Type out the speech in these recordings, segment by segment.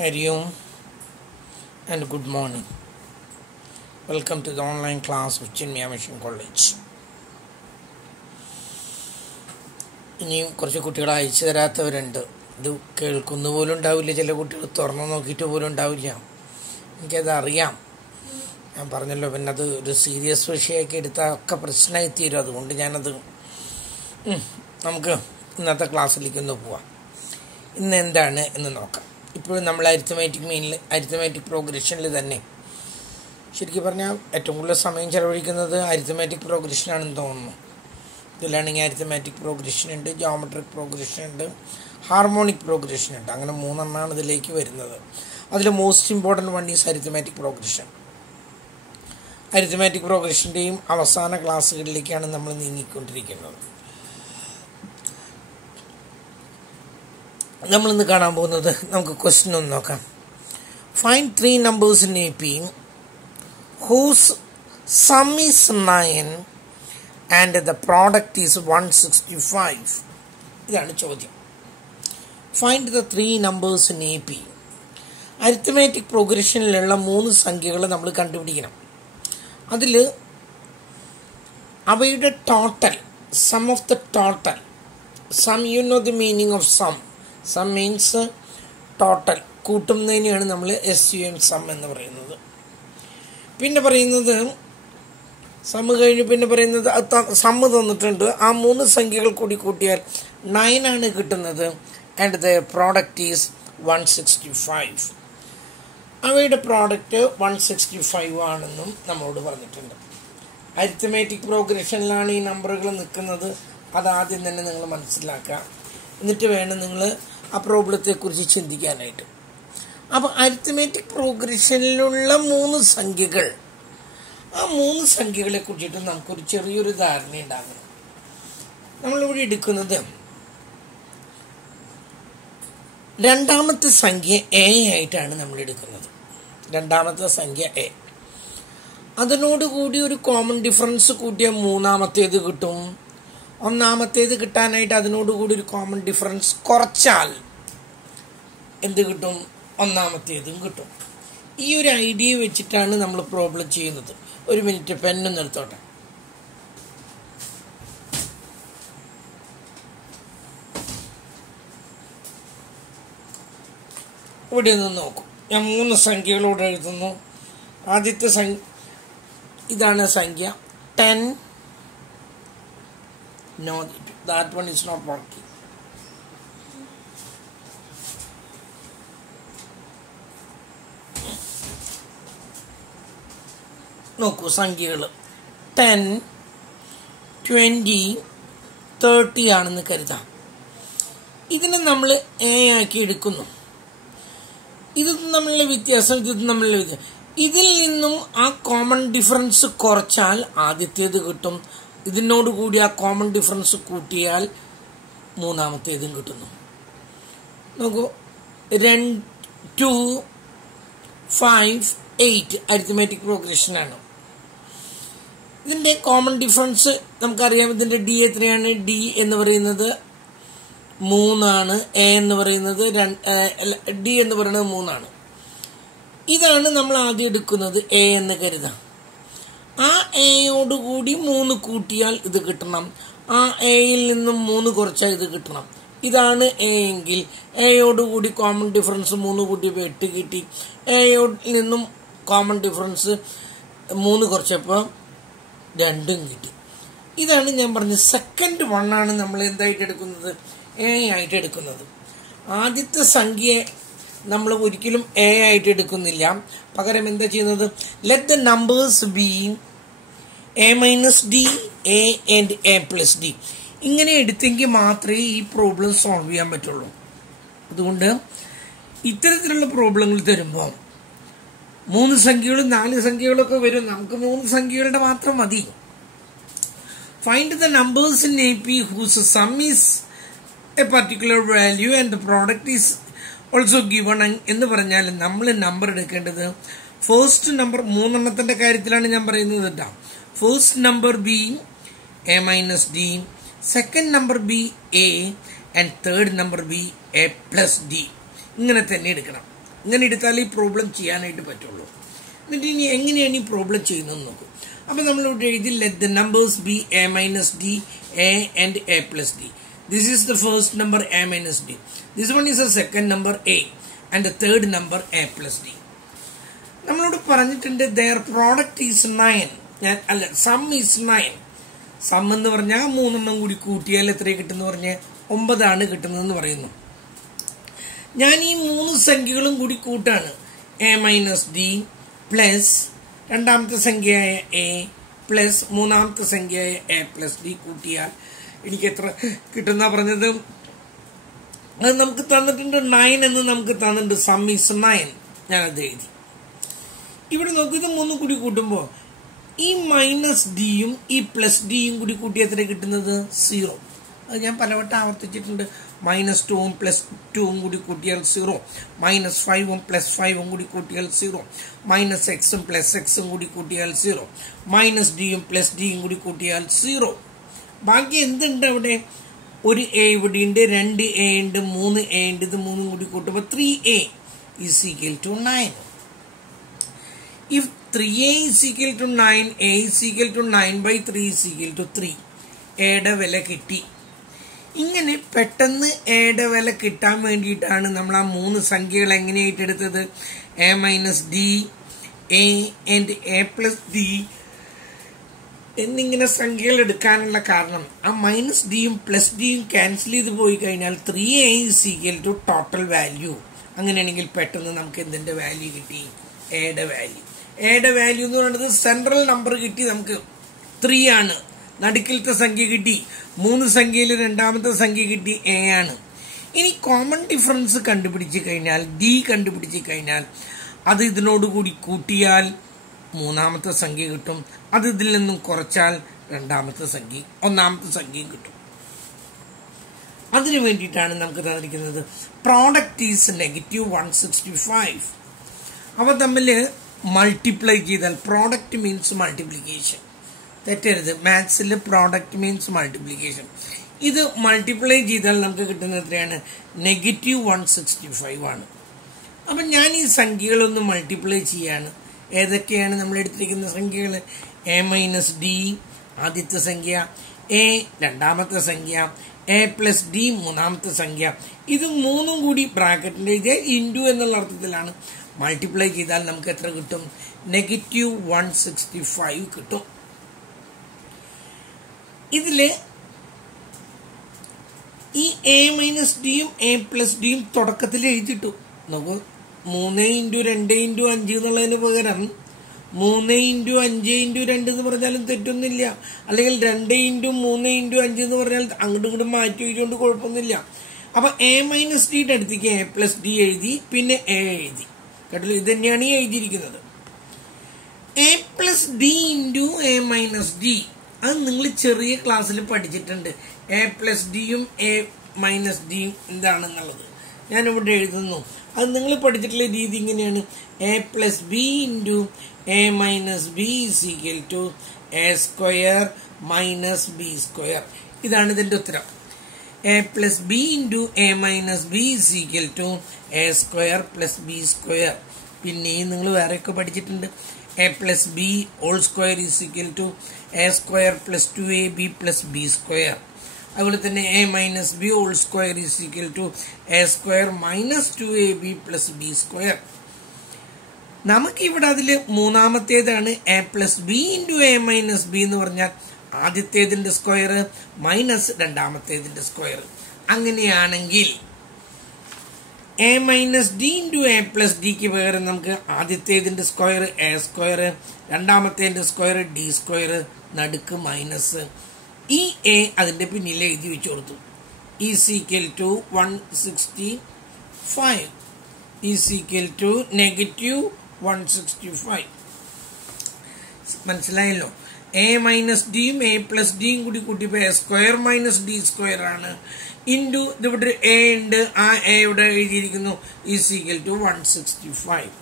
Hari Om and good morning. Welcome to the online class of Chinmaya Mission College. ഇനിയും കുറച്ച് കുട്ടികൾ അയച്ചു തരാത്തവരുണ്ട്. ഇത് കേൾക്കുന്ന പോലും ഉണ്ടാവില്ല, ചില കുട്ടികൾ തുറന്നു നോക്കിയിട്ട് പോലും ഉണ്ടാവില്ല. എനിക്കത് അറിയാം. ഞാൻ പറഞ്ഞല്ലോ, പിന്നെ അത് ഒരു സീരിയസ് വിഷയമൊക്കെ എടുത്താൽ ഒക്കെ പ്രശ്നമായി തീരും. അതുകൊണ്ട് ഞാനത് നമുക്ക് ഇന്നത്തെ ക്ലാസ്സിലേക്ക് ഒന്ന് പോവാം. ഇന്ന് എന്താണ് എന്ന് നോക്കാം. ഇപ്പോഴും നമ്മൾ അരിത്തമാറ്റിക് പ്രോഗ്രഷനിൽ തന്നെ ശരിക്കും പറഞ്ഞാൽ ഏറ്റവും കൂടുതൽ സമയം ചെലവഴിക്കുന്നത് അരിത്തമാറ്റിക് പ്രോഗ്രഷനാണെന്ന് തോന്നുന്നു. ഇതിലാണെങ്കിൽ അരിത്തമാറ്റിക് പ്രോഗ്രഷൻ ഉണ്ട്, ജോമെട്രിക് പ്രോഗ്രഷൻ ഉണ്ട്, ഹാർമോണിക് പ്രോഗ്രഷൻ ഉണ്ട്. അങ്ങനെ മൂന്നെണ്ണമാണ് ഇതിലേക്ക് വരുന്നത്. അതിൽ most important one is arithmetic progression. Arithmetic പ്രോഗ്രഷൻ്റെയും അവസാന ക്ലാസ്സുകളിലേക്കാണ് നമ്മൾ നീങ്ങിക്കൊണ്ടിരിക്കുന്നത്. നമ്മളിന്ന് കാണാൻ പോകുന്നത്, നമുക്ക് ക്വസ്റ്റ്യൻ ഒന്ന് നോക്കാം. Find 3 numbers in AP whose sum is 9 and the product is 165. ഇതാണ് ചോദ്യം. Find the 3 numbers in AP. അരിത്തമാറ്റിക് പ്രോഗ്രഷനിലുള്ള 3 സംഖ്യകൾ നമ്മൾ കണ്ടുപിടിക്കണം. അതിൽ അവയുടെ total, sum of the total, sum, you know the meaning of sum. Sum means total, കൂട്ടുന്നതിനെയാണ് നമ്മൾ SUM സം എന്ന് പറയുന്നത്. പിന്നെ പറയുന്നത് സമ്മ് കഴിഞ്ഞ് പിന്നെ പറയുന്നത് സമ്മ് തന്നിട്ടുണ്ട്. ആ 3 സംഖ്യകൾ കൂടി കൂട്ടിയാൽ 9 ആണ് കിട്ടുന്നത്. And the product is 165. അവയുടെ പ്രോഡക്റ്റ് 165 ആണെന്നും നമ്മളോട് പറഞ്ഞിട്ടുണ്ട്. അരിത്തമാറ്റിക് പ്രോഗ്രഷനിലാണ് ഈ നമ്പറുകൾ നിൽക്കുന്നത്. അതാദ്യം തന്നെ നിങ്ങൾ മനസ്സിലാക്കുക. എന്നിട്ട് വേണം നിങ്ങൾ ആ പ്രോബ്ലത്തെക്കുറിച്ച് ചിന്തിക്കാനായിട്ട്. അപ്പോൾ അരിത്തമാറ്റിക് പ്രോഗ്രഷനിലുള്ള 3 സംഖ്യകൾ, ആ 3 സംഖ്യകളെ കുറിച്ചിട്ട് നമുക്കൊരു ചെറിയൊരു ധാരണ ഉണ്ടാകണം. നമ്മളിവിടെ എടുക്കുന്നത് രണ്ടാമത്തെ സംഖ്യ A ആയിട്ടാണ് നമ്മൾ എടുക്കുന്നത്. രണ്ടാമത്തെ സംഖ്യ A. അതിനോടുകൂടി ഒരു കോമൺ ഡിഫറൻസ് കൂട്ടിയാൽ മൂന്നാമത്തേത് കിട്ടും. ഒന്നാമത്തേത് കിട്ടാനായിട്ട് അതിനോടുകൂടി ഒരു കോമൺ ഡിഫറൻസ് കുറച്ചാൽ എന്ത് കിട്ടും? ഒന്നാമത്തേതും കിട്ടും. ഈ ഒരു ഐഡിയ വെച്ചിട്ടാണ് നമ്മൾ പ്രോബ്ലം ചെയ്യുന്നത്. ഒരു മിനിറ്റ്, പെന്നും നിർത്തോട്ടെ. ഇവിടെ നിന്ന് നോക്കും. ഞാൻ 3 സംഖ്യകളോട് എഴുതുന്നു. ആദ്യത്തെ സംഖ്യ ഇതാണ് സംഖ്യ 10. No, that one is not working. നോക്കൂ, സംഖ്യകൾ 10, 20, 30 ആണെന്ന് കരുതാം. ഇതിനെ നമ്മൾ A ആക്കി എടുക്കുന്നു. ഇത് തമ്മിലുള്ള വ്യത്യാസം, ഇത് തമ്മിലുള്ള വ്യത്യാസം. ഇതിൽ നിന്നും ആ കോമൺ ഡിഫറൻസ് കുറച്ചാൽ ആദ്യത്തേത് കിട്ടും. ഇതിനോടുകൂടി ആ കോമൺ ഡിഫറൻസ് കൂട്ടിയാൽ മൂന്നാമത്തേതും കിട്ടുന്നു. നോക്കൂ, 2, 5, 8 അരിത്തമാറ്റിക് പ്രോഗ്രഷനാണ്. ഇതിൻ്റെ കോമൺ ഡിഫറൻസ് നമുക്കറിയാം. ഇതിൻ്റെ D എത്രയാണ്? D എന്ന് പറയുന്നത് 3 ആണ്. A എന്ന് പറയുന്നത് D എന്ന് പറയുന്നത് 3 ആണ്. ഇതാണ് നമ്മൾ ആദ്യം എടുക്കുന്നത് A എന്ന് കരുതാം. ആ എയോടുകൂടി 3 കൂട്ടിയാൽ ഇത് കിട്ടണം. ആ എയിൽ നിന്നും 3 കുറച്ചാൽ ഇത് കിട്ടണം. ഇതാണ് A എങ്കിൽ എയോടുകൂടി കോമൺ ഡിഫറൻസ് 3 കൂട്ടിയപ്പോൾ 8 കിട്ടി. എയോട് നിന്നും കോമൺ ഡിഫറൻസ് 3 കുറച്ചപ്പോൾ 2 കിട്ടി. ഇതാണ് ഞാൻ പറഞ്ഞത്. സെക്കൻഡ് വണ്ണാണ് നമ്മൾ എന്തായിട്ട് എടുക്കുന്നത്? A ആയിട്ട് എടുക്കുന്നത്. ആദ്യത്തെ സംഖ്യ നമ്മൾ ഒരിക്കലും A ആയിട്ട് എടുക്കുന്നില്ല. പകരം എന്താ ചെയ്യുന്നത്? Let the numbers B A minus D, A and A plus D. ഇങ്ങനെ എടുത്തെങ്കിൽ മാത്രമേ ഈ പ്രോബ്ലം സോൾവ് ചെയ്യാൻ പറ്റുള്ളൂ. അതുകൊണ്ട് ഇത്തരത്തിലുള്ള പ്രോബ്ലങ്ങൾ തരുമ്പോൾ 3 സംഖ്യകളും 4 സംഖ്യകളൊക്കെ വരും. നമുക്ക് 3 സംഖ്യകളുടെ മാത്രം മതി. Find the numbers in AP whose sum is a particular value and the product is also given എന്ന് പറഞ്ഞാൽ നമ്മൾ നമ്പർ എടുക്കേണ്ടത് ഫസ്റ്റ് നമ്പർ 3 എണ്ണത്തിന്റെ കാര്യത്തിലാണ് ഞാൻ പറയുന്നത് കേട്ടോ. First number B, A minus D, second number B, A, and third number B, A plus D. ഇങ്ങനെ തന്നെ എടുക്കണം. ഇങ്ങനെ എടുത്താലേ ഈ പ്രോബ്ലം ചെയ്യാനായിട്ട് പറ്റുള്ളൂ. എന്നിട്ട് ഇനി എങ്ങനെയാണ് ഈ പ്രോബ്ലം ചെയ്യുന്നത് നോക്കും. അപ്പോൾ നമ്മളിവിടെ എഴുതി let the numbers be A minus D, A and A plus D. This is the first number A minus D, this one is the second number A and the third number a plus D. നമ്മളോട് പറഞ്ഞിട്ടുണ്ട് there product is 9, അല്ല some is 9. Some എന്ന് പറഞ്ഞാൽ 3 കൂടി കൂട്ടിയാൽ എത്രയാണ് കിട്ടുമെന്ന് പറഞ്ഞാൽ 9 കിട്ടുന്നതെന്ന് പറയുന്നു. ഞാൻ ഈ 3 സംഖ്യകളും കൂടി കൂട്ടാണ്. എ മൈനസ് ഡി പ്ലസ് രണ്ടാമത്തെ സംഖ്യയായ എ പ്ലസ് മൂന്നാമത്തെ സംഖ്യയായ എ പ്ലസ് ഡി കൂട്ടിയാൽ എനിക്ക് എത്ര കിട്ടുന്ന പറഞ്ഞത്. അത് നമുക്ക് തന്നിട്ടുണ്ട് 9 എന്ന് നമുക്ക് തന്നിട്ടുണ്ട്. Some is 9. ഞാനത് എഴുതി. ഇവിടെ നോക്കൂ, ഇത് 3 കൂടി കൂട്ടുമ്പോൾ ഈ മൈനസ് ഡിയും ഈ പ്ലസ് ഡിയും കൂടി കൂട്ടി എത്ര കിട്ടുന്നത്? 0. അത് ഞാൻ പലവട്ടം ആവർത്തിച്ചിട്ടുണ്ട്. -2 പ്ലസ് 2 കൂടി കൂട്ടിയാൽ 0, -5 പ്ലസ് 5 കൂടി കൂട്ടിയാൽ 0, -x പ്ലസ് x കൂടി കൂട്ടിയാൽ 0, -dയും പ്ലസ് ഡിയും കൂടി കൂട്ടിയാൽ 0. ബാക്കി എന്തുണ്ട് അവിടെ? ഒരു എ ഇവിടെ ഉണ്ട്, 2 എ ഉണ്ട്, 3 എ ഉണ്ട്. ഇത് 3 കൂടി കൂട്ടുമ്പോൾ 3a is equal to 9. If 3a is equal to 9, a is equal to 9 by 3 is equal to 3. എയുടെ വില കിട്ടി. ഇങ്ങനെ പെട്ടെന്ന് എയുടെ വില കിട്ടാൻ വേണ്ടിയിട്ടാണ് നമ്മൾ ആ 3 സംഖ്യകൾ എങ്ങനെയായിട്ട് എടുത്തത്? A minus D, A and A plus D എന്നിങ്ങനെ സംഖ്യകൾ എടുക്കാനുള്ള കാരണം ആ മൈനസ് ഡിയും പ്ലസ് ഡിയും ക്യാൻസൽ ചെയ്ത് പോയി കഴിഞ്ഞാൽ 3a is equal to total value. അങ്ങനെയാണെങ്കിൽ പെട്ടെന്ന് നമുക്ക് എന്തിന്റെ വാല്യൂ കിട്ടി? എയുടെ വാല്യൂ. എയുടെ വാല്യൂ എന്ന് പറയുന്നത് സെൻട്രൽ നമ്പർ കിട്ടി നമുക്ക് 3 ആണ്. നടുക്കിലത്തെ സംഖ്യ കിട്ടി. 3 സംഖ്യയിൽ രണ്ടാമത്തെ സംഖ്യ കിട്ടി എ ആണ്. ഇനി കോമൺ ഡിഫറൻസ് കണ്ടുപിടിച്ച് കഴിഞ്ഞാൽ, ഡി കണ്ടുപിടിച്ച് കഴിഞ്ഞാൽ അത് ഇതിനോടുകൂടി കൂട്ടിയാൽ മൂന്നാമത്തെ സംഖ്യ കിട്ടും. അത് ഇതിൽ നിന്നും കുറച്ചാൽ ഒന്നാമത്തെ സംഖ്യ കിട്ടും. അതിനു വേണ്ടിയിട്ടാണ് നമുക്ക് തന്നിരിക്കുന്നത് പ്രോഡക്റ്റ് ഈസ് -165. അവ തമ്മിൽ മൾട്ടിപ്ലൈ ചെയ്താൽ പ്രോഡക്റ്റ് മീൻസ് മൾട്ടിപ്ലിക്കേഷൻ. തെറ്റരുത്, മാത്സിൽ പ്രോഡക്റ്റ് മീൻസ് മൾട്ടിപ്ലിക്കേഷൻ. ഇത് മൾട്ടിപ്ലൈ ചെയ്താൽ നമുക്ക് കിട്ടുന്നത് എത്രയാണ്? -165 ആണ്. അപ്പം ഞാൻ ഈ സംഖ്യകളൊന്ന് മൾട്ടിപ്ലൈ ചെയ്യാണ്. ഏതൊക്കെയാണ് നമ്മൾ എടുത്തിരിക്കുന്ന സംഖ്യകൾ? എ മൈനസ് ഡി ആദ്യത്തെ സംഖ്യ, എ രണ്ടാമത്തെ സംഖ്യ, എ പ്ലസ് ഡി മൂന്നാമത്തെ സംഖ്യ. ഇത് 3 കൂടി ബ്രാക്കറ്റിന്റെ ഇത് ഇൻറ്റു എന്നുള്ള അർത്ഥത്തിലാണ്. മൾട്ടിപ്ലൈ ചെയ്താൽ നമുക്ക് എത്ര കിട്ടും? -165 കിട്ടും. ഇതില് ഈ എ മൈനസ് ഡിയും എ പ്ലസ് ഡിയും തുടക്കത്തിൽ എഴുതിട്ടു. നമുക്ക് 3 × 2 × 5 എന്നുള്ളതിന് പകരം 3 × 5 × 2 എന്ന് പറഞ്ഞാലും തെറ്റൊന്നുമില്ല. അല്ലെങ്കിൽ 2 × 3 × 5 എന്ന് പറഞ്ഞാൽ അങ്ങോട്ടും ഇങ്ങോട്ടും മാറ്റി വെച്ചുകൊണ്ട് കുഴപ്പമൊന്നുമില്ല. അപ്പൊ എ മൈനസ് ഡിയുടെ അടുത്തേക്ക് എ പ്ലസ് ഡി എഴുതി, പിന്നെ എ എഴുതി. കേട്ടല്ലോ, ഇത് തന്നെയാണ് ഈ എഴുതിയിരിക്കുന്നത്. A plus D into A minus D. അത് നിങ്ങൾ ചെറിയ ക്ലാസ്സിൽ പഠിച്ചിട്ടുണ്ട്. എ പ്ലസ് ഡിയും എ മൈനസ് ഡിയും എന്താണെന്നുള്ളത് ഞാനിവിടെ എഴുതുന്നു. അത് നിങ്ങൾ പഠിച്ചിട്ടുള്ള രീതി ഇങ്ങനെയാണ്: A plus B into A minus B is equal to A square minus B square. ഇതാണ് ഇതിന്റെ ഉത്തരം. A plus B into A minus B is equal to A square plus B square. പിന്നെയും നിങ്ങൾ വേറെയൊക്കെ പഠിച്ചിട്ടുണ്ട്. A plus B whole square is equal to A square plus 2ab plus B square. അതുപോലെ തന്നെ a minus b whole square is equal to A square minus 2ab plus B square. നമുക്കിവിടെ അതിൽ മൂന്നാമത്തേതാണ് a plus B into A minus b എന്ന് പറഞ്ഞാൽ ആദ്യത്തേതിന്റെ square minus രണ്ടാമത്തേതിന്റെ square. അങ്ങനെയാണെങ്കിൽ a minus d into a plus ഡിക്ക് പകരം നമുക്ക് ആദ്യത്തേതിന്റെ സ്ക്വയർ എ സ്ക്വയർ, രണ്ടാമത്തേതിന്റെ സ്ക്വയർ ഡി സ്ക്വയർ, നടുക്ക് മൈനസ്. ഈ എ അതിന്റെ പിന്നിൽ എഴുതി വെച്ചു കൊടുത്തു. Is equal to 165 is equal to -165. മനസ്സിലായല്ലോ? എ മൈനസ് ഡിയും എ പ്ലസ് ഡിയും കൂടി കൂട്ടിയപ്പോൾ a square minus D square ആണ്. ഇൻറ്റു ഇതിവിടെ എ ഉണ്ട്, ആ എ ഇവിടെ എഴുതിയിരിക്കുന്നു ഈസ് ഈക്വൽ ടു 165.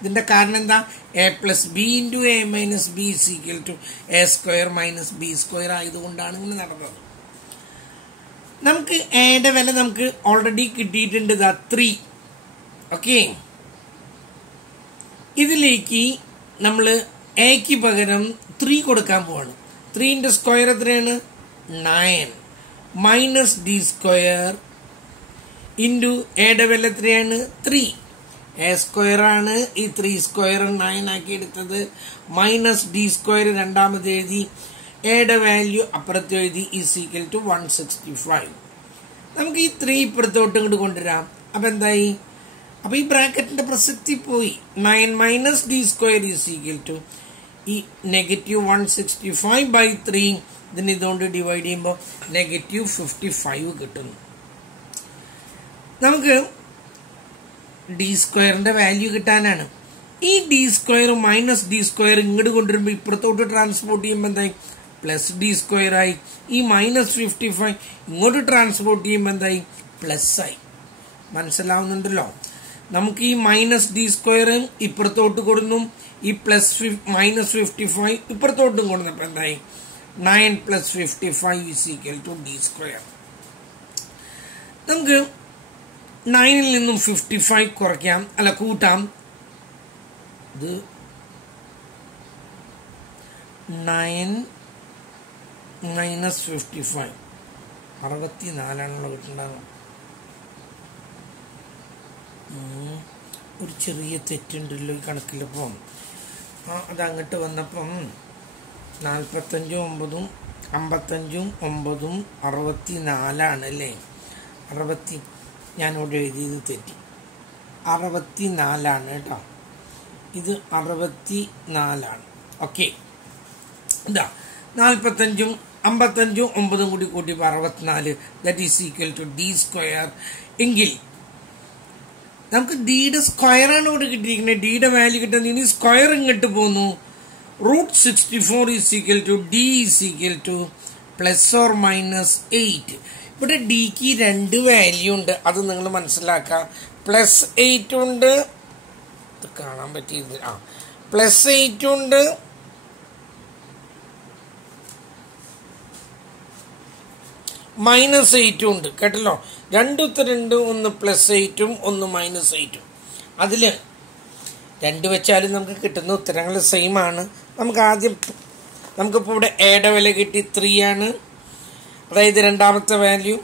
ഇതിന്റെ കാരണം എന്താ? A plus B into A minus B is equal to A square minus B square ആയതുകൊണ്ടാണ് ഇങ്ങനെ നടന്നത്. നമുക്ക് എയുടെ വില നമുക്ക് ഓൾറെഡി കിട്ടിയിട്ടുണ്ട് 3. ഓക്കെ, ഇതിലേക്ക് നമ്മൾ എക്ക് പകരം 3 കൊടുക്കാൻ പോവാണ്. 3ന്റെ സ്ക്വയർ എത്രയാണ്? 9 മൈനസ് ഡി സ്ക്വയർ ഇൻറ്റു എയുടെ വില എത്രയാണ്? 3. എ സ്ക്വയർ ആണ് ഈ 3 സ്ക്വയർ 9 ആക്കി എടുത്തത്. മൈനസ് ഡി സ്ക്വയർ രണ്ടാമത് എഴുതി, എയുടെ വാല്യൂ അപ്പുറത്ത് എഴുതി, ഈസ് ഈക്വൽ ടു 165. നമുക്ക് ഈ 3 ഇപ്പുറത്തോട്ട് ഇങ്ങോട്ട് കൊണ്ടുവരാം. അപ്പൊ എന്തായി? അപ്പൊ ഈ ബ്രാക്കറ്റിന്റെ പ്രസക്തി പോയി. 9 minus D square is equal to ഈ നെഗറ്റീവ് 165/3 ഇതിന് ഇതുകൊണ്ട് ഡിവൈഡ് ചെയ്യുമ്പോൾ നെഗറ്റീവ് 55 കിട്ടുന്നു. നമുക്ക് ഡി സ്ക്വയറിന്റെ വാല്യൂ കിട്ടാനാണ്. ഈ D square minus D square ഇങ്ങോട്ട് കൊണ്ടുവരുമ്പോൾ ഇപ്പുറത്തോട്ട് ട്രാൻസ്പോർട്ട് ചെയ്യുമ്പോൾ എന്തായി? പ്ലസ് ഡി സ്ക്വയർ ആയി. ഈ മൈനസ് 55 ഇങ്ങോട്ട് ട്രാൻസ്പോർട്ട് ചെയ്യുമ്പോൾ എന്തായി? പ്ലസ് ആയി. മനസ്സിലാവുന്നുണ്ടല്ലോ? നമുക്ക് ഈ മൈനസ് ഡി സ്ക്വയർ ഇപ്പുറത്തോട്ട് കൊടുന്നു, ഈ പ്ലസ് മൈനസ് 55 ഇപ്പുറത്തോട്ടും കൊടുന്നപ്പോൾ എന്തായി? 9 + 55 is equal to D square. നമുക്ക് 9ൽ നിന്നും 55 കുറയ്ക്കാം, അല്ല കൂട്ടാം. ഇത് 9 മൈനസ് 55 64ആണല്ലോ കിട്ടുന്നുണ്ടാകും. ഒരു ചെറിയ തെറ്റുണ്ടല്ലോ ഈ കണക്കിലിപ്പം. അതങ്ങോട്ട് വന്നപ്പം 45 9 55 9 64 അല്ലേ? 60 ഞാനിവിടെ എഴുതിയത് തെറ്റി. 64 കേട്ടോ. ഇത് 64. ഓക്കെ, ഇതാ 45 55 9 കൂടി കൂട്ടിയപ്പോൾ 64. That is equal to D square. എങ്കിൽ നമുക്ക് ഡിയുടെ സ്ക്വയർ ആണ് ഇവിടെ കിട്ടിയിരിക്കുന്നത്. ഡിയുടെ വാല്യൂ കിട്ടുന്നത് ഇനി സ്ക്വയർ ഇങ്ങോട്ട് പോന്നു. √64 is equal to D is equal to ±8. ഇവിടെ ഡിക്ക് 2 വാല്യൂ ഉണ്ട്, അത് നിങ്ങൾ മനസ്സിലാക്കാം. +8 ഉണ്ട്, ഇത് കാണാൻ പറ്റിയത്. +8 ഉണ്ട്, -8 ഉണ്ട്. കേട്ടല്ലോ? 2 ഉത്തരമുണ്ട്, ഒന്ന് +8ഉം ഒന്ന് -8ഉം. അതില് 2 വെച്ചാലും നമുക്ക് കിട്ടുന്ന ഉത്തരങ്ങൾ സെയിം ആണ്. നമുക്ക് ആദ്യം നമുക്കിപ്പോൾ ഇവിടെ എയുടെ വില കിട്ടി 3 ആണ്, അതായത് രണ്ടാമത്തെ വാല്യൂ.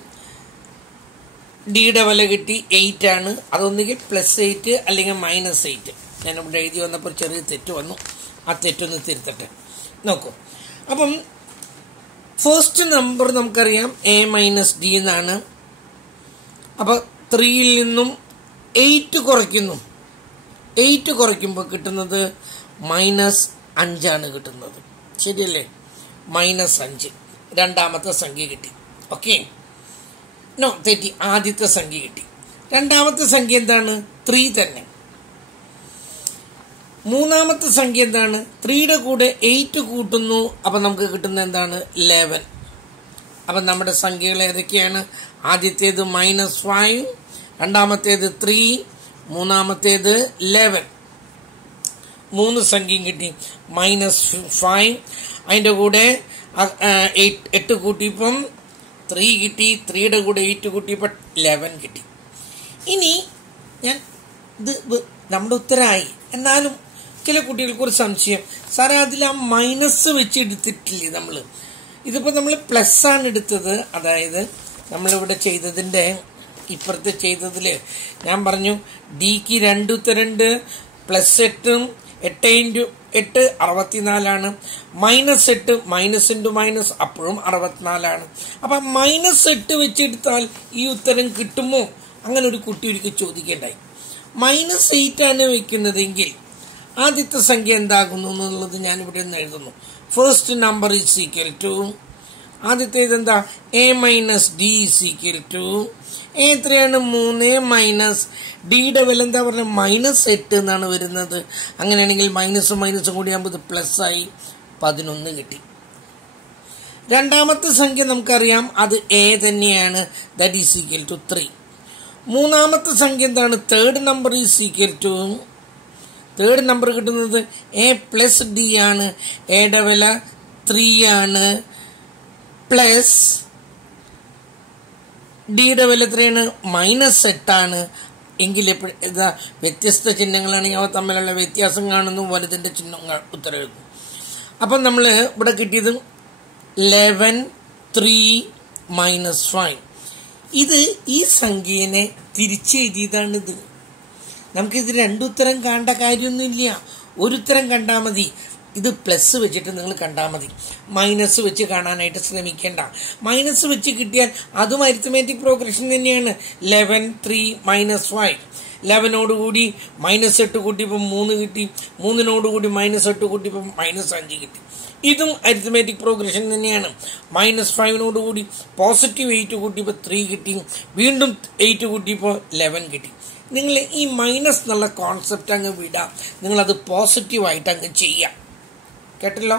ഡിയുടെ വില കിട്ടി 8 ആണ്, അതൊന്നുകിൽ +8 അല്ലെങ്കിൽ -8. ഞാനിവിടെ എഴുതി വന്നപ്പോൾ ചെറിയ തെറ്റ് വന്നു, ആ തെറ്റൊന്ന് തിരുത്തട്ടെ. നോക്കൂ, അപ്പം ഫസ്റ്റ് നമ്പർ നമുക്കറിയാം a - d എന്നാണ്. അപ്പൊ 3ൽ നിന്നും 8 കുറയ്ക്കുന്നു. 8 കുറയ്ക്കുമ്പോൾ കിട്ടുന്നത് -5 ആണ് കിട്ടുന്നത്. ശരിയല്ലേ? -5 രണ്ടാമത്തെ സംഖ്യ കിട്ടി. ഓക്കെ, നോ തെറ്റി, ആദ്യത്തെ സംഖ്യ കിട്ടി. രണ്ടാമത്തെ സംഖ്യ എന്താണ്? 3 തന്നെ. മൂന്നാമത്തെ സംഖ്യ എന്താണ്? 3യുടെ കൂടെ 8 കൂട്ടുന്നു, അപ്പൊ നമുക്ക് കിട്ടുന്ന എന്താണ്? 11. അപ്പൊ നമ്മുടെ സംഖ്യകൾ ഏതൊക്കെയാണ്? ആദ്യത്തേത് -5, രണ്ടാമത്തേത് 3, മൂന്നാമത്തേത് 11. 3 സംഖ്യയും കിട്ടി. -5, അതിന്റെ കൂടെ 8 കൂട്ടിയപ്പം 3 കിട്ടി. 3യുടെ കൂടെ 8 കൂട്ടിയപ്പോൾ 11 കിട്ടി. ഇനി ഞാൻ ഇത് നമ്മുടെ ഉത്തരമായി. എന്നാലും ചില കുട്ടികൾക്ക് ഒരു സംശയം, സാറേ അതിൽ ആ മൈനസ് വെച്ച് എടുത്തിട്ടില്ലേ നമ്മൾ? ഇതിപ്പോൾ നമ്മൾ പ്ലസ് ആണ് എടുത്തത്. അതായത് നമ്മളിവിടെ ചെയ്തതിൻ്റെ ഇപ്പുറത്തെ ചെയ്തതിൽ ഞാൻ പറഞ്ഞു ഡിക്ക് 2 ഉത്തരണ്ട്, +8ഉം 8 × 8 64ആണ്, -8 മൈനസ് ഇൻറ്റു മൈനസ് അപ്പോഴും 64ആണ്. അപ്പം -8 വെച്ചെടുത്താൽ ഈ ഉത്തരം കിട്ടുമോ? അങ്ങനെ ഒരു കുട്ടി ഒരിക്കൽ ചോദിക്കേണ്ടായി. -8 ആണ് വെക്കുന്നതെങ്കിൽ ആദ്യത്തെ സംഖ്യ എന്താകുന്നു എന്നുള്ളത് ഞാനിവിടെ നിന്ന് എഴുതുന്നു. First number is equal to, ആദ്യത്തേത് എന്താ? a - d is equal to, a എത്രയാണ്? 3 - ഡിയുടെ വില എന്താ പറഞ്ഞത്? -8 എന്നാണ് വരുന്നത്. അങ്ങനെയാണെങ്കിൽ മൈനസും കൂടി ആകുമ്പോൾ ഇത് പ്ലസ് ആയി 11 കിട്ടി. രണ്ടാമത്തെ സംഖ്യ നമുക്കറിയാം, അത് a തന്നെയാണ്. That is equal to 3. മൂന്നാമത്തെ സംഖ്യ എന്താണ്? Third number is equal to, third number കിട്ടുന്നത് a + d ആണ്. എയുടെ വില 3 ആണ്, പ്ലസ് ഡിയുടെ വില എത്രയാണ്? -8 ആണ്. എങ്കിൽ വ്യത്യസ്ത ചിഹ്നങ്ങളാണെങ്കിൽ അവ തമ്മിലുള്ള വ്യത്യാസം കാണുന്നു, വലുതിൻ്റെ ചിഹ്നം ഉത്തരം എഴുതുന്നു. അപ്പം നമ്മൾ ഇവിടെ കിട്ടിയത് 11 3 -5. ഇത് ഈ സംഖ്യനെ തിരിച്ചെഴുതിയതാണിത്. നമുക്കിത് രണ്ടുത്തരം കാണേണ്ട കാര്യമൊന്നുമില്ല, ഒരു ഉത്തരം കണ്ടാൽ മതി. ഇത് പ്ലസ് വെച്ചിട്ട് നിങ്ങൾ കണ്ടാൽ മതി, മൈനസ് വെച്ച് കാണാനായിട്ട് ശ്രമിക്കേണ്ട. മൈനസ് വെച്ച് കിട്ടിയാൽ അതും അരിത്മെറ്റിക് പ്രോഗ്രഷൻ തന്നെയാണ്. 11 3 -5. 11നോടുകൂടി -8 കൂട്ടിയപ്പോൾ 3 കിട്ടി, 3നോടുകൂടി -8 കൂട്ടിയപ്പോൾ -5 കിട്ടി. ഇതും അരിത്മെറ്റിക് പ്രോഗ്രഷൻ തന്നെയാണ്. -5നോടുകൂടി +8 കൂട്ടിയപ്പോൾ 3 കിട്ടി, വീണ്ടും 8 കൂട്ടിയപ്പോൾ 11 കിട്ടി. നിങ്ങൾ ഈ മൈനസ് എന്നുള്ള കോൺസെപ്റ്റ് അങ്ങ് വിടാം, നിങ്ങളത് പോസിറ്റീവായിട്ട് അങ്ങ് ചെയ്യാം. കേട്ടല്ലോ,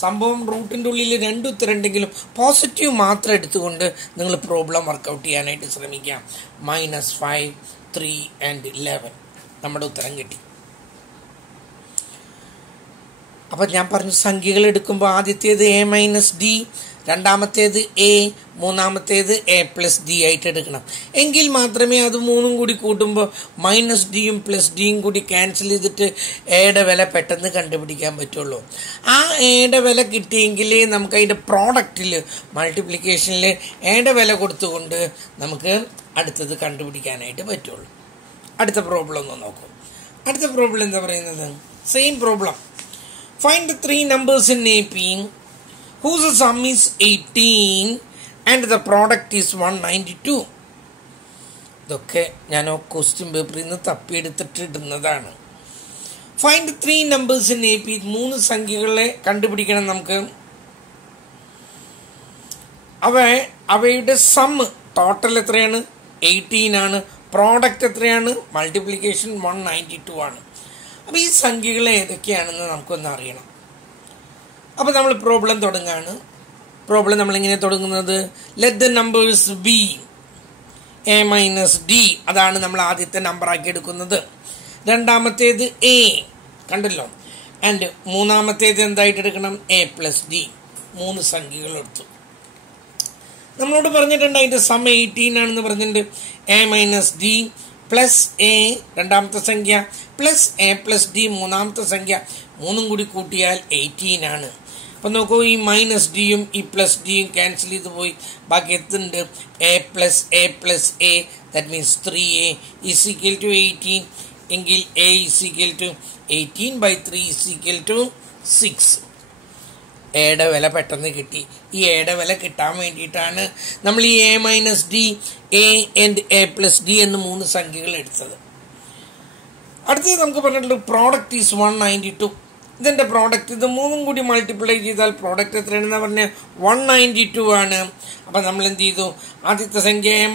സംഭവം റൂട്ടിൻ്റെ ഉള്ളിൽ രണ്ട് ഉത്തരം ഉണ്ടെങ്കിലും പോസിറ്റീവ് മാത്രം എടുത്തുകൊണ്ട് നിങ്ങൾ പ്രോബ്ലം വർക്കൗട്ട് ചെയ്യാനായിട്ട് ശ്രമിക്കാം. -5 3 and 11 നമ്മുടെ ഉത്തരം കിട്ടി. അപ്പം ഞാൻ പറഞ്ഞു, സംഖ്യകൾ എടുക്കുമ്പോൾ ആദ്യത്തേത് A-D, രണ്ടാമത്തേത് A, മൂന്നാമത്തേത് A+D ആയിട്ട് എടുക്കണം. എങ്കിൽ മാത്രമേ അത് മൂന്നും കൂടി കൂട്ടുമ്പോൾ -Dയും +Dയും കൂടി ക്യാൻസൽ ചെയ്തിട്ട് എയുടെ വില പെട്ടെന്ന് കണ്ടുപിടിക്കാൻ പറ്റുള്ളൂ. ആ എയുടെ വില കിട്ടിയെങ്കിലേ നമുക്ക് അതിൻ്റെ പ്രോഡക്റ്റിൽ മൾട്ടിപ്ലിക്കേഷനിൽ എയുടെ വില കൊടുത്തുകൊണ്ട് നമുക്ക് അടുത്തത് കണ്ടുപിടിക്കാനായിട്ട് പറ്റുള്ളൂ. അടുത്ത പ്രോബ്ലം ഒന്ന് നോക്കും. അടുത്ത പ്രോബ്ലം എന്താ പറയുന്നത്? Same problem. Find the three numbers in AP whose sum is 18 and the product is 192. ഇതൊക്കെ ഞാൻ ക്വസ്റ്റ്യൻ പേപ്പറിൽ നിന്ന് തപ്പിയെടുത്തിട്ടിടുന്നതാണ്. Find 3 numbers in AP. 3 സംഖ്യകളെ കണ്ടുപിടിക്കണം നമുക്ക്. അവയുടെ സം ടോട്ടൽ എത്രയാണ്? 18 ആണ്. പ്രോഡക്റ്റ് എത്രയാണ്? മൾട്ടിപ്ലിക്കേഷൻ 192 ആണ്. അപ്പോൾ ഈ സംഖ്യകൾ ഏതൊക്കെയാണെന്ന് നമുക്കൊന്ന് അറിയണം. അപ്പോൾ നമ്മൾ പ്രോബ്ലം തുടങ്ങുകയാണ്. പ്രോബ്ലം നമ്മളിങ്ങനെ തുടങ്ങുന്നത്, let the numbers B A-D. അതാണ് നമ്മൾ ആദ്യത്തെ നമ്പറാക്കി എടുക്കുന്നത്. രണ്ടാമത്തേത് A, കണ്ടല്ലോ. ആൻഡ് മൂന്നാമത്തേത് എന്തായിട്ട് എടുക്കണം? A+D. 3 സംഖ്യകൾ എടുത്തു. നമ്മളോട് പറഞ്ഞിട്ടുണ്ട് അതിൻ്റെ സം 18 ആണെന്ന് പറഞ്ഞിട്ടുണ്ട്. A-D +A രണ്ടാമത്തെ സംഖ്യ +A+D മൂന്നാമത്തെ സംഖ്യ, 3ഉം കൂടി കൂട്ടിയാൽ 18 ആണ്. അപ്പം നോക്കൂ, ഈ -Dയും ഈ +Dയും ക്യാൻസൽ ചെയ്ത് പോയി, ബാക്കി എത്തുന്നുണ്ട് A+A+A, ദാറ്റ് മീൻസ് 3A = 18. എങ്കിൽ A = 18/3 = 6. എയുടെ വില പെട്ടെന്ന് കിട്ടി. ഈ എയുടെ വില കിട്ടാൻ വേണ്ടിയിട്ടാണ് നമ്മൾ ഈ A-D, A and A+D എന്ന് 3 സംഖ്യകൾ എടുത്തത്. അടുത്തത് നമുക്ക് പറഞ്ഞിട്ടുള്ളത് പ്രോഡക്റ്റ് ഈസ് 192. ഇതിൻ്റെ പ്രോഡക്റ്റ്, ഇത് 3ഉം കൂടി മൾട്ടിപ്ലൈ ചെയ്താൽ പ്രോഡക്റ്റ് എത്രയാണെന്ന് പറഞ്ഞാൽ 192 ആണ്. അപ്പം നമ്മൾ എന്ത് ചെയ്തു? ആദ്യത്തെ സംഖ്യ A-D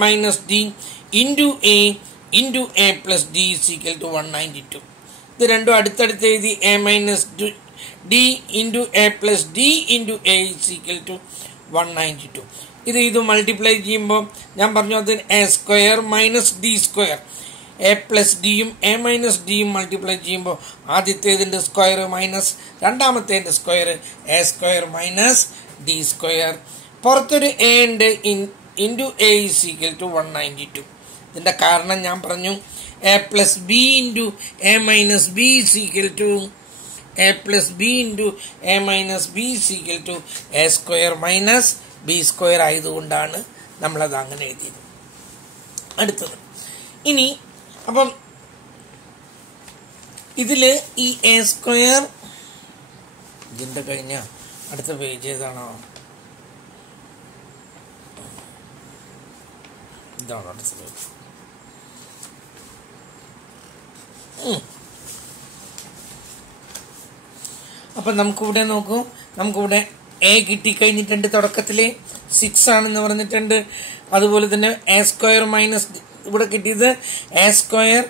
× A × A+D = 192. ഇത് രണ്ടും അടുത്തടുത്ത് എഴുതി. A-D × A+D × A = 192. ഇത് മൾട്ടിപ്ലൈ ചെയ്യുമ്പോൾ ഞാൻ പറഞ്ഞു അത് A² - D². A+Dയും A-Dയും മൾട്ടിപ്ലൈ ചെയ്യുമ്പോൾ ആദ്യത്തേതിൻ്റെ സ്ക്വയർ മൈനസ് രണ്ടാമത്തേതിൻ്റെ സ്ക്വയർ A² - D². പുറത്തൊരു A ഉണ്ട്. × A = 192. ഇതിൻ്റെ കാരണം ഞാൻ പറഞ്ഞു. A+B × A-B = A+B × A-B = A² - B² ആയതുകൊണ്ടാണ് നമ്മളത് അങ്ങനെ എഴുതിയത്. അടുത്തത് ഇനി അപ്പം ഇതിൽ ഈ A² ഇതിൻ്റെ കഴിഞ്ഞ അടുത്ത പേജ് ഏതാണോ? ഇതാണ് അടുത്ത പേജ്. അപ്പം നമുക്കിവിടെ നോക്കൂ, നമുക്കിവിടെ A കിട്ടിക്കഴിഞ്ഞിട്ടുണ്ട്. തുടക്കത്തിൽ 6 ആണെന്ന് പറഞ്ഞിട്ടുണ്ട്. അതുപോലെ തന്നെ A² ഇവിടെ കിട്ടിയത് A²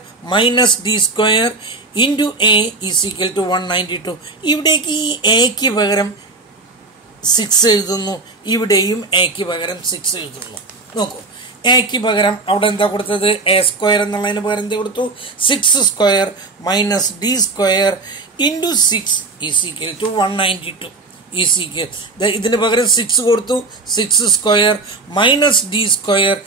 - D² × A = 192. ഇവിടേക്ക് ഈ എക്ക് പകരം 6 എഴുതുന്നു, ഇവിടെയും എക്ക് പകരം 6 എഴുതുന്നു. നോക്കൂ, എക്ക് പകരം അവിടെ എന്താ കൊടുത്തത്? A² എന്നുള്ളതിന് പകരം എന്ത് കൊടുത്തു? 6² - D² × 6 = 192. ഇതിന് പകരം 6 കൊടുത്തു. 6² - D²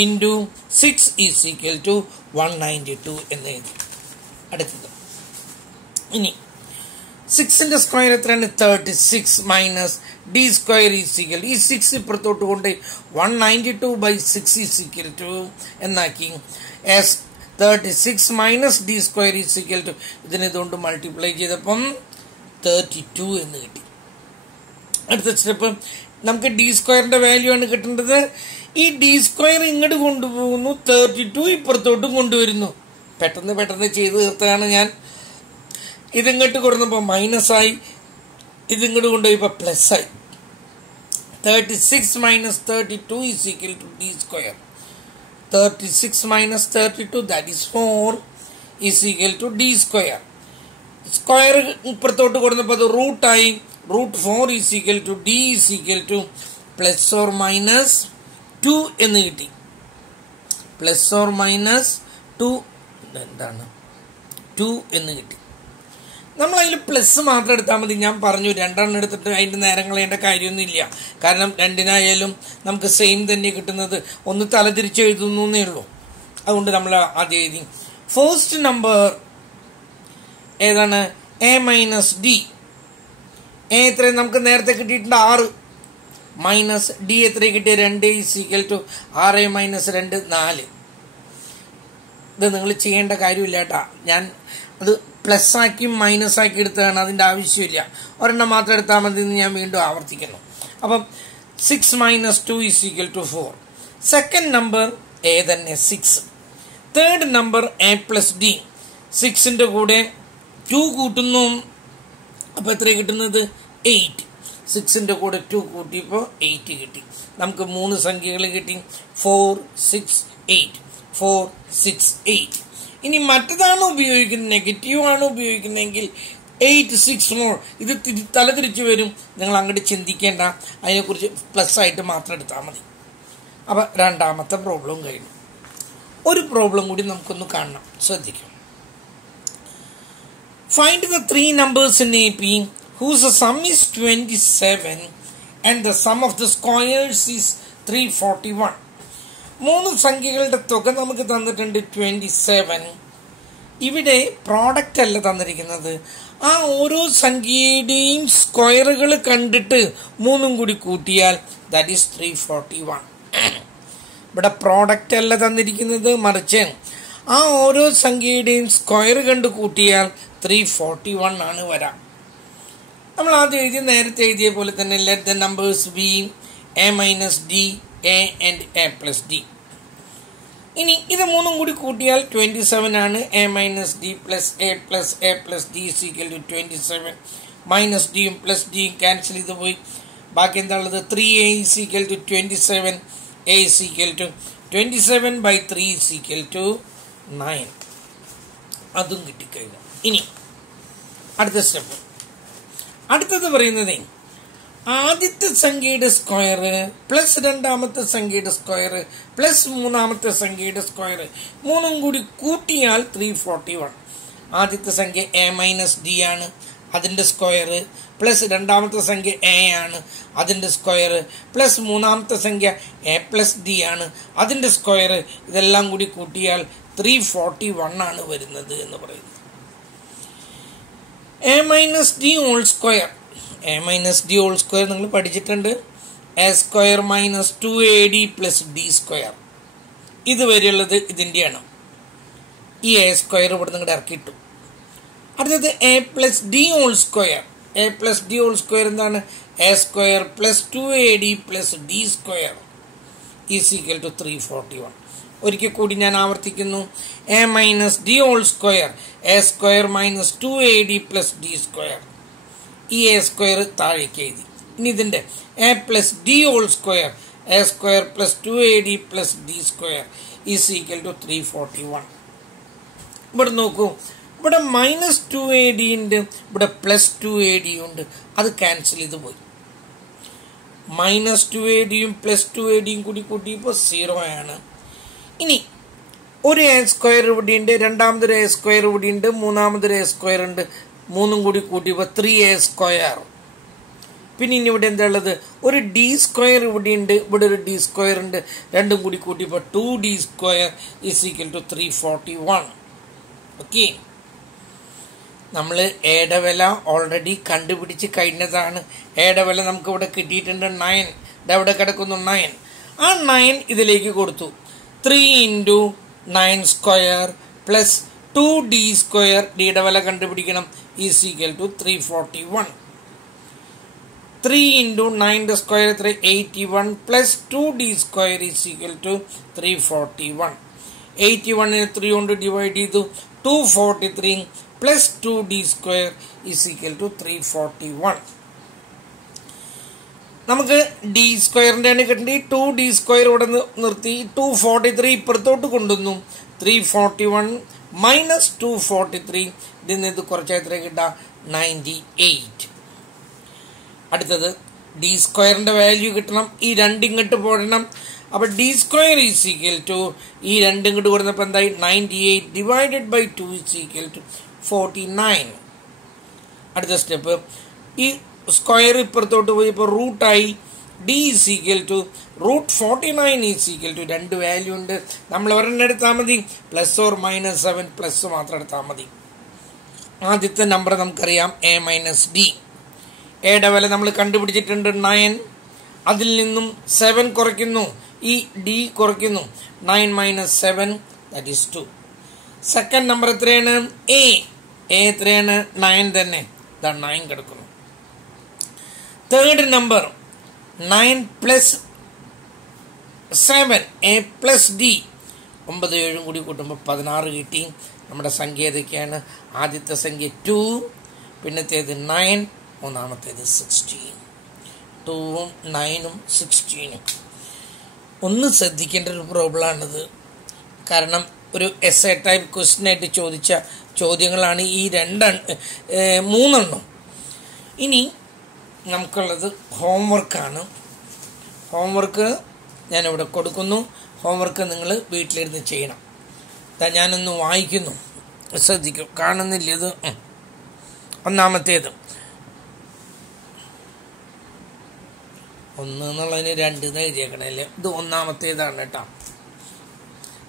into 6 is equal to 192 എന്ന് എഴുതി. അടുത്തത് ഇനി 6ന്റെ സ്ക്വയർ എത്രയാണ്? 36 minus D square is equal, ഈ 6 ഇപ്പുറത്തോട്ട് കൊണ്ട് 192/6 ഈസ് ഈക്വൽ ടു എന്നാക്കി. Yes 36 minus D square is equal to, ഇതിനെ ഇതുകൊണ്ട് മൾട്ടിപ്ലൈ ചെയ്തപ്പം 32 എന്ന് കിട്ടി. അടുത്ത സ്റ്റെപ്പ് നമുക്ക് ഡി സ്ക്വയറിന്റെ വാല്യൂ ആണ് കിട്ടേണ്ടത്. ഈ ഡി സ്ക്വയർ ഇങ്ങോട്ട് കൊണ്ടുപോകുന്നു, 32 ഇപ്പുറത്തോട്ടും കൊണ്ടുവരുന്നു. പെട്ടെന്ന് ചെയ്ത് തീർത്താണ് ഞാൻ. ഇതിങ്ങോട്ട് കൊടുന്നപ്പോൾ മൈനസായി, ഇതിങ്ങോട്ട് കൊണ്ടുപോയപ്പോൾ പ്ലസ് ആയി. 36 minus 32 is equal to D square. 36 minus 32 that is 4 is equal to D square. Square ഇപ്പുറത്തോട്ട് കൊടുന്നപ്പോൾ അത് റൂട്ടായി. √4 is equal to D is equal to plus or minus 2 എന്ന് കിട്ടി. പ്ലസ് ഓർ മൈനസ് 2 എന്താണ് 2 എന്ന് കിട്ടി. നമ്മൾ അതിൽ പ്ലസ് മാത്രം എടുത്താൽ മതി. ഞാൻ പറഞ്ഞു 2 എടുത്തിട്ട് അതിൻ്റെ നേരം കളയേണ്ട കാര്യമൊന്നുമില്ല. കാരണം 2നായാലും നമുക്ക് സെയിം തന്നെ കിട്ടുന്നത്, ഒന്ന് തലതിരിച്ച് എഴുതുന്നു എന്നേ ഉള്ളൂ. അതുകൊണ്ട് നമ്മൾ ആദ്യം എഴുതി. ഫസ്റ്റ് നമ്പർ ഏതാണ്? A minus D. എ എത്രയും നമുക്ക് നേരത്തെ കിട്ടിയിട്ടുണ്ട് 6 മൈനസ് ഡി എത്ര കിട്ടിയ 2 ഈസ് ഈക്വൽ ടു 6 മൈനസ് 2 4. ഇത് നിങ്ങൾ ചെയ്യേണ്ട കാര്യമില്ല കേട്ടാ. ഞാൻ അത് പ്ലസ് ആക്കി മൈനസ് ആക്കി എടുത്തതാണ്, അതിൻ്റെ ആവശ്യമില്ല. ഒരെണ്ണം മാത്രം എടുത്താൽ മതി എന്ന് ഞാൻ വീണ്ടും ആവർത്തിക്കുന്നു. അപ്പം 6 minus 2 is equal to 4. Second number a തന്നെ 6. Third number a plus d. 6ന്റെ കൂടെ 2 കൂട്ടുന്നു, അപ്പോൾ എത്ര കിട്ടുന്നത്? 8. 6ന്റെ കൂടെ 2 കൂട്ടിയപ്പോൾ 8 കിട്ടി. നമുക്ക് 3 സംഖ്യകൾ കിട്ടി. 4 6 8. 4 6 8. ഇനി മറ്റതാണ് ഉപയോഗിക്കുന്നത്, നെഗറ്റീവ് ആണ് ഉപയോഗിക്കുന്നതെങ്കിൽ 8 6 more, ഇത് തലതിരിച്ച് വരും. നിങ്ങൾ അങ്ങോട്ട് ചിന്തിക്കേണ്ട, അതിനെക്കുറിച്ച് പ്ലസ് ആയിട്ട് മാത്രം എടുത്താൽ മതി. അപ്പം രണ്ടാമത്തെ പ്രോബ്ലം കഴിഞ്ഞു. ഒരു പ്രോബ്ലം കൂടി നമുക്കൊന്ന് കാണണം, ശ്രദ്ധിക്കും. Find the 3 numbers in AP whose sum is 27 and the sum of the squares is 341. 3 സംഖ്യകളുടെ തുക നമുക്ക് തന്നിട്ടുണ്ട് 27. ഇവിടെ പ്രോഡക്റ്റ് അല്ല തന്നിരിക്കുന്നത്. ആ ഓരോ സംഖ്യയുടെയും സ്ക്വയറുകൾ കണ്ടിട്ട് 3 കൂടി കൂട്ടിയാൽ ദാറ്റ് ഈസ് 341. ഇവിടെ പ്രോഡക്റ്റ് അല്ല തന്നിരിക്കുന്നത്, മറിച്ച് ആ ഓരോ സംഖ്യയുടെയും സ്ക്വയർ കണ്ട് കൂട്ടിയാൽ 341 ആണ് വരാം. നമ്മൾ ആദ്യം എഴുതിയ നേരത്തെ എഴുതിയ പോലെ തന്നെ let the numbers be A minus D, A and A plus D. ഇനി ഇത് 3 കൂടി കൂട്ടിയാൽ 27 ആണ്. A minus D plus A plus D is equal to 27. Minus ഡിയും പ്ലസ് ഡിയും ക്യാൻസൽ ചെയ്ത് പോയി. ബാക്കി എന്താ ഉള്ളത്? 3a is equal to 27. A is equal to 27/3 is equal to 9. അതും കിട്ടിക്കഴിഞ്ഞു. ഇനി അടുത്ത സ്റ്റെപ്പ്. അടുത്തത് പറയുന്നത് ആദ്യത്തെ സംഖ്യയുടെ സ്ക്വയർ പ്ലസ് രണ്ടാമത്തെ സംഖ്യയുടെ സ്ക്വയർ പ്ലസ് മൂന്നാമത്തെ സംഖ്യയുടെ സ്ക്വയർ 3 കൂടി കൂട്ടിയാൽ 341. ആദ്യത്തെ സംഖ്യ എ മൈനസ് ഡി ആണ്, അതിൻ്റെ സ്ക്വയർ പ്ലസ് രണ്ടാമത്തെ സംഖ്യ എ ആണ്, അതിൻ്റെ സ്ക്വയർ പ്ലസ് മൂന്നാമത്തെ സംഖ്യ എ പ്ലസ് ഡി ആണ്, അതിൻ്റെ സ്ക്വയർ. ഇതെല്ലാം കൂടി കൂട്ടിയാൽ 341 ആണ് വരുന്നത് എന്ന് പറയുന്നത്. A minus d whole square. A minus d whole square നിങ്ങൾ പഠിച്ചിട്ടുണ്ട്. A square minus 2ad plus D square. ഇതുവരെയുള്ളത് ഇതിൻ്റെയാണ്. ഈ എ സ്ക്വയർ ഇവിടെ നിങ്ങളുടെ ഇറക്കിയിട്ടു. അടുത്തത് a plus D whole square. A plus D whole square എന്താണ്? A square plus 2ad plus D square is equal to 341. ഒരിക്കൽ കൂടി ഞാൻ ആവർത്തിക്കുന്നു. A minus d whole square, A square minus 2ad plus D square. ഈ A square താഴേക്ക് എഴുതി. ഇനി ഇതിൻ്റെ A plus D whole square, A square plus 2ad plus D square is equal to 341. ഇവിടെ നോക്കൂ, ഇവിടെ മൈനസ് 2ad ഉണ്ട്, ഇവിടെ പ്ലസ് 2ad ഉണ്ട്. അത് ക്യാൻസൽ ചെയ്ത് പോയി. മൈനസ് 2adയും പ്ലസ് 2adയും കൂടി കൂട്ടിയപ്പോൾ 0 ആണ്. ഇനി ഒരു എ സ്ക്വയർ ഇവിടെ ഉണ്ട്, രണ്ടാമതൊരു എ സ്ക്വയർ ഇവിടെ ഉണ്ട്, മൂന്നാമതൊരു എ സ്ക്വയർ ഉണ്ട്. 3 കൂടി കൂട്ടിയപ്പോൾ 3a സ്ക്വയർ. പിന്നെ ഇനി ഇവിടെ എന്താ ഉള്ളത്? ഒരു ഡി സ്ക്വയർ ഇവിടെ ഉണ്ട്, ഇവിടെ ഒരു ഡി സ്ക്വയർ ഉണ്ട്. രണ്ടും കൂടി കൂട്ടിയപ്പോൾ 2d square is equal to 341. Okay, നമ്മൾ എയുടെ വില ഓൾറെഡി കണ്ടുപിടിച്ച് കഴിഞ്ഞതാണ്. എയുടെ വില നമുക്ക് ഇവിടെ കിട്ടിയിട്ടുണ്ട് 9. ഇതെവിടെ കിടക്കുന്നു? 9. ആ 9 ഇതിലേക്ക് കൊടുത്തു. 3 × 9 സ്ക്വയർ പ്ലസ് 2d സ്ക്വയർ, ഡിയുടെ വില കണ്ടുപിടിക്കണം, is equal to 341. 3 × 9 square 81 plus 2d square is equal to 341. 81 3 കൊണ്ട് ഡിവൈഡ് ചെയ്തു, 243 plus 2d square is equal to 341. നമുക്ക് ഡി സ്ക്വയറിൻ്റെ ആണ് കിട്ടേണ്ടി. 2d സ്ക്വയർ ഇവിടെ നിർത്തി, 243 ഇപ്പുറത്തോട്ട് കൊണ്ടുവന്നു. 341 മൈനസ് 243, ഇതിൽ നിന്ന് ഇത് കുറച്ച് എത്ര കിട്ടുക? 98. അടുത്തത് ഡി സ്ക്വയറിൻ്റെ വാല്യൂ കിട്ടണം, ഈ 2 ഇങ്ങോട്ട് പോടണം. അപ്പോൾ d square is equal to ഈ 2 ഇങ്ങോട്ട് കൊടുത്തപ്പോൾ എന്തായി? 98 divided by 2 is equal to 49. അടുത്ത സ്റ്റെപ്പ്, ഈ സ്ക്വയർ ഇപ്പുറത്തോട്ട് പോയപ്പോൾ റൂട്ടായി. D is equal to √49 is equal to 2 value ഉണ്ട്, നമ്മൾ ഒരെണ്ണം എടുത്താൽ മതി. +or-7 പ്ലസ് മാത്രം എടുത്താൽ മതി. ആദ്യത്തെ നമ്പർ നമുക്കറിയാം A-D. എയുടെ വില നമ്മൾ കണ്ടുപിടിച്ചിട്ടുണ്ട് 9. അതിൽ നിന്നും 7 കുറയ്ക്കുന്നു, ഈ ഡി കുറയ്ക്കുന്നു. 9 - 7 ദാറ്റ് ഈസ് 2. സെക്കൻഡ് നമ്പർ എത്രയാണ്? എ എത്രയാണ്? 9 തന്നെ, 9 കിടക്കുന്നു. Third number 9 + 7 A+D. 9 7 കൂടി കൂട്ടുമ്പോൾ 16 കിട്ടി. നമ്മുടെ സംഖ്യ ഏതൊക്കെയാണ്? ആദ്യത്തെ സംഖ്യ 2, പിന്നത്തേത് 9, മൂന്നാമത്തേത് 16. 2ഉം 9ഉം 16ഉം. ഒന്ന് ശ്രദ്ധിക്കേണ്ട ഒരു പ്രോബ്ലമാണിത്. കാരണം ഒരു എസ്സേ ടൈപ്പ് ക്വസ്റ്റ്യനായിട്ട് ചോദിച്ച ചോദ്യങ്ങളാണ് ഈ 3 ഇനി നമുക്കുള്ളത് ഹോംവർക്കാണ്. ഹോംവർക്ക് ഞാനിവിടെ കൊടുക്കുന്നു. ഹോംവർക്ക് നിങ്ങൾ വീട്ടിലിരുന്ന് ചെയ്യണം. ഞാനൊന്ന് വായിക്കുന്നു, ശ്രദ്ധിക്കും. കാണുന്നില്ല ഇത്? ഒന്നാമത്തേത് 1 എന്നുള്ളതിന് 2 എന്ന് എഴുതിയേക്കണല്ലേ. ഇത് ഒന്നാമത്തേതാണ് കേട്ടോ.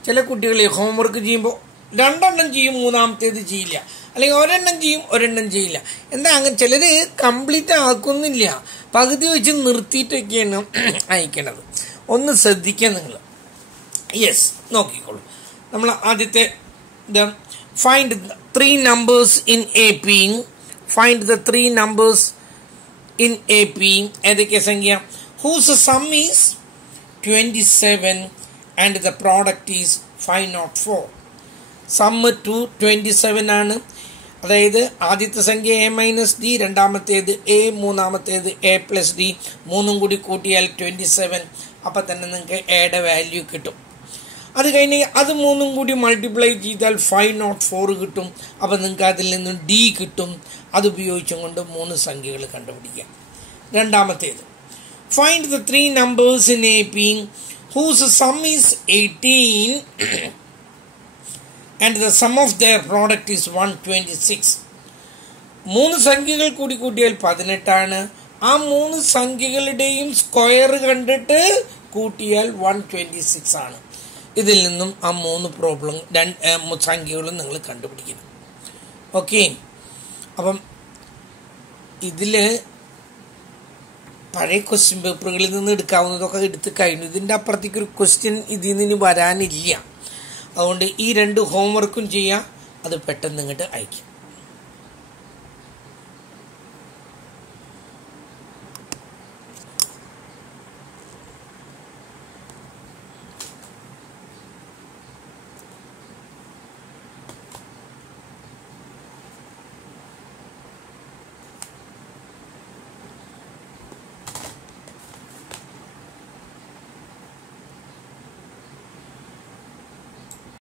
ചില കുട്ടികൾ ഹോംവർക്ക് ചെയ്യുമ്പോൾ 2 എണ്ണം ചെയ്യും, മൂന്നാമത്തേത് ചെയ്യില്ല. അല്ലെങ്കിൽ 1 എണ്ണം ചെയ്യും, 1 എണ്ണം ചെയ്യില്ല. എന്താ അങ്ങനെ? ചിലർ കംപ്ലീറ്റ് ആക്കുന്നില്ല, പകുതി വെച്ച് നിർത്തിയിട്ടൊക്കെയാണ് അയക്കണത്. ഒന്ന് ശ്രദ്ധിക്കുക നിങ്ങൾ. യെസ്, നോക്കിക്കോളൂ. നമ്മൾ ആദ്യത്തെ find 3 numbers in AP. Find the 3 numbers in AP. ഏതൊക്കെ സംഖ്യ? Whose sum is 27 and the product is 504. Sum 227 ആണ്. അതായത് ആദ്യത്തെ സംഖ്യ A-D, രണ്ടാമത്തേത് A, മൂന്നാമത്തേത് A+D, 3ഉം കൂടി കൂട്ടിയാൽ 27. അപ്പം തന്നെ നിങ്ങൾക്ക് എയുടെ വാല്യൂ കിട്ടും. അത് കഴിഞ്ഞ് അത് 3ഉം കൂടി മൾട്ടിപ്ലൈ ചെയ്താൽ 504 കിട്ടും. അപ്പം നിങ്ങൾക്ക് അതിൽ നിന്നും D കിട്ടും. അതുപയോഗിച്ചും കൊണ്ട് 3 സംഖ്യകൾ കണ്ടുപിടിക്കാം. രണ്ടാമത്തേത് find the 3 numbers in AP whose sum is 18 and the sum of their product is 126. 3 സംഖ്യകൾ കൂടി കൂട്ടിയാൽ 18 ആണ്. ആ 3 സംഖ്യകളുടെയും സ്ക്വയർ കണ്ടിട്ട് കൂട്ടിയാൽ 126 ആണ്. ഇതിൽ നിന്നും ആ 3 സംഖ്യകളും നിങ്ങൾ കണ്ടുപിടിക്കണം. ഓക്കെ, അപ്പം ഇതിൽ പഴയ ക്വസ്റ്റ്യൻ പേപ്പറുകളിൽ നിന്ന് എടുക്കാവുന്നതൊക്കെ എടുത്ത് കഴിഞ്ഞു. ഇതിൻ്റെ അപ്പുറത്തേക്ക് ഒരു ക്വസ്റ്റ്യൻ ഇതിൽ നിന്ന് വരാനില്ല. അതുകൊണ്ട് ഈ 2 ഹോംവർക്കും ചെയ്യാം. അത് പെട്ടെന്ന് ഇങ്ങോട്ട് അയക്കും.